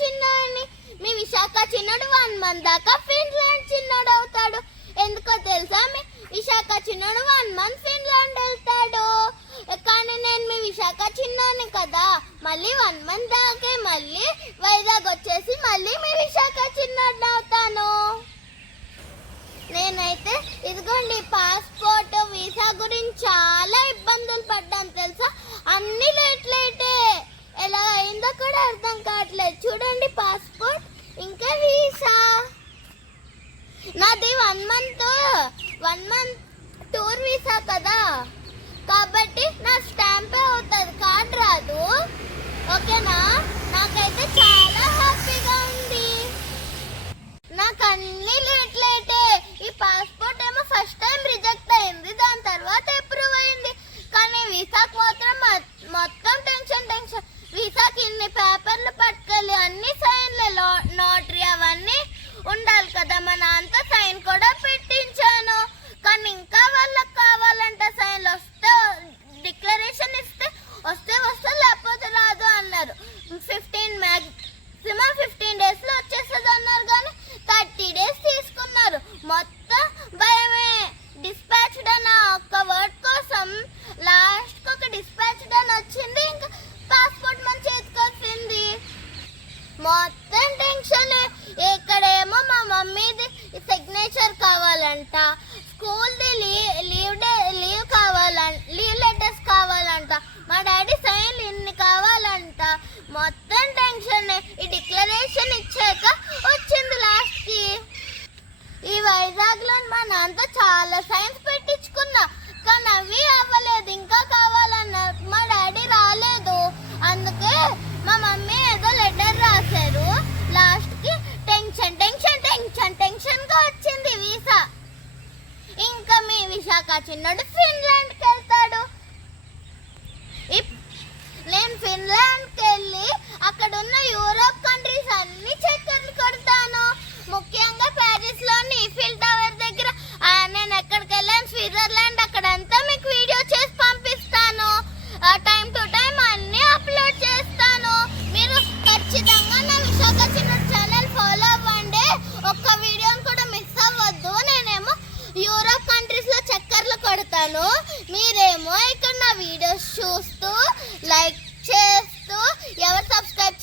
చిన్నోడిని. మీ విశాఖ చిన్నోడు one month దాకా ఫిన్లాండ్ చిన్నోడు అవుతాడు. ఎందుకో తెలుసా మీ? విశాఖ చిన్నోడు వన్ మంత్ ఫిన్లాండ్ వెళ్తాడు. కానీ నేను మీ విశాఖ చిన్నోని కదా. మళ్ళీ వన్ మంత్ దాకే మళ్ళీ వైజాగ్ వచ్చేసి మళ్ళీ కూడా అర్థం కావట్లేదు. చూడండి పాస్పోర్ట్ ఇంకా వీసా. నాది one month one month tour visa కదా. కాబట్టి నా స్టాంపే అవుతుంది. కార్డ్ రాదు. ఓకేనా? ఉండాలి కదా మా నాన్నతో సైన్ కావాలంట స్కూల్ది లీవ్ లీవ్ డే లీవ్ కావాలం లీవ్ లెటర్స్ కావాలంట. మా డాడీ సైన్ ఇన్ని కావాలంట. మొత్తం టెన్షన్. ఈ డిక్లరేషన్ ఇచ్చాక వచ్చింది లాస్ట్కి. ఈ వైజాగ్లో మా నాన్నతో చాలా సైన్స్ വാച്ചിങ് നോട്ടിഫിക്കേഷൻ మీరేమో ఇక్కడ నా వీడియోస్ చూస్తూ లైక్ చేస్తూ ఎవరు సబ్స్క్రైబ్